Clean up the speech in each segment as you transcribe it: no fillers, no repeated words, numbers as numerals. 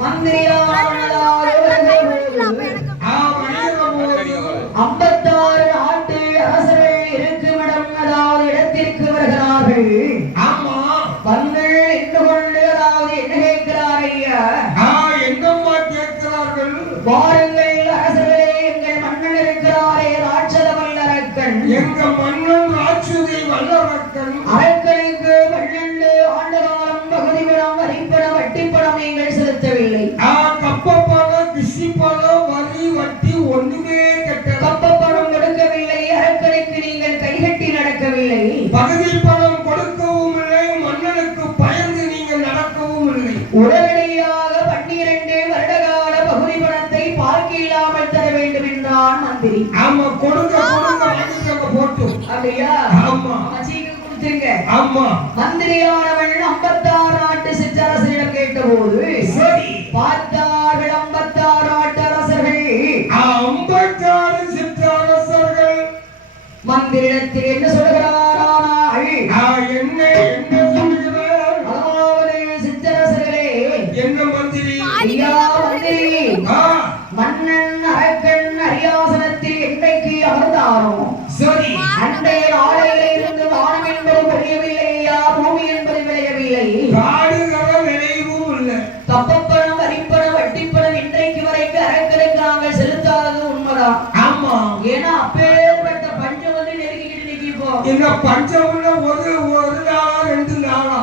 மந்திரியானவர்களாக 56 நாட்டு அரசர்கள் இருக்குமிடம் அதாவது இடத்திற்கு வருகிறார்கள். ஆமா வந்து இன்று கொண்டு அதாவது என்ன கேட்கிறார் ஐயா? எங்கம்மா கேட்கிறார்கள்? வாருங்கள் அரசர்களே, எங்கள் மன்னன் இருக்கிறாரே ராட்சத வல்லரக்கன். எங்க மன்னன் ராட்சதை வல்லரக்கன். அரக்கனுக்கு 12 ஆண்டு காலம் பகுதி பணம் வரிப்பணம் வட்டிப்பணம் நீங்கள் செலுத்தவில்லை. கப்பப்பணம் கிசிப்பணம் வரி வட்டி ஒண்ணுமே கட்ட. கப்பப்பணம் கொடுக்கவில்லை, அரக்கனுக்கு நீங்கள் கைகட்டி நடக்கவில்லை. பகுதி பணம் கொடுக்கவும் இல்லை, மன்னனுக்கு பயந்து நீங்கள் நடக்கவும் இல்லை. உடனடியாக 12 வருடகால பகுதி பணத்தை பார்க்க இல்லாமல் தர வேண்டும் என்றான் மந்திரி. ஆமா கொடுங்க கொடுங்க வாங்கிக்கங்க போட்டு. அப்படியா? ஆமா சீக்கிரம் கொடுத்துருங்க. ஆமா மந்திரியானவன் 56 நாட்டு சிற்றரசரிடம் கேட்டபோது சரி பார்த்தார்கள் 56 நாட்டு அரசர்கள். 56 சிற்றரசர்கள் மந்திரிடத்தில் என்ன சொல்கிறாரானால் என்ன என்ன சொல்கிறார்? அதாவது சிற்றரசர்களே, என்ன மந்திரி? ஐயா மந்திரி, மன்னன் அரக்கன் அரியாசனத்தில் என்றைக்கு அமர்ந்தாரோ சரி அன்றைய நாளையிலே இருந்து வானம் என்பது விளையவில்லையா, பூமி என்பது விளையவில்லை, காடுகிற விளைவும் இல்லை. கப்பப்பணம் வரிப்பணம் வட்டிப்பணம் இன்றைக்கு வரைக்கும் அரக்கனுக்கு நாங்கள் செலுத்தாதது உண்மைதான். ஆமா ஏன்னா அப்பேற்பட்ட பஞ்சம் வந்து நெருங்கிட்டு நிற்கிப்போ. இந்த பஞ்சம்ல ஒரு நாளா 2 நாளா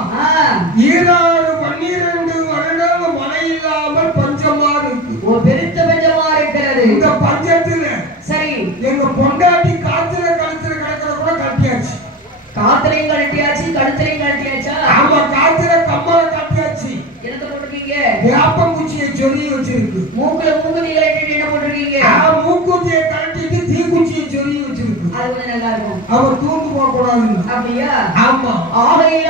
12 வருடம் மழை இல்லாமல் பஞ்சமா இருக்கு. ஒரு பெருத்த பஞ்சமா இருக்கிறது. இந்த பஞ்சத்துல சரி எங்க பொண்டாட்டி காத்துல கிடக்கிற கூட கட்டியாச்சு. காத்திரையும் கழட்டியாச்சு, கழுத்திரையும் கழட்டியாச்சா? ஆமா காத்துல கம்மல கட்டியாச்சு. என்னத்தை போட்டிருக்கீங்க? வேப்பங்குச்சியை சொல்லி வச்சிருக்கு. மூக்குல மூக்குத்தி கழட்டிட்டு என்ன போட்டிருக்கீங்க? மூக்குத்தியை கழட்டிட்டு தீக்குச்சியை சொல்லி வச்சிருக்கு. அது கொஞ்சம் நல்லா இருக்கும். அவர் தூங்கு போக கூடாது. அப்படியா? ஆமா ஆகையில்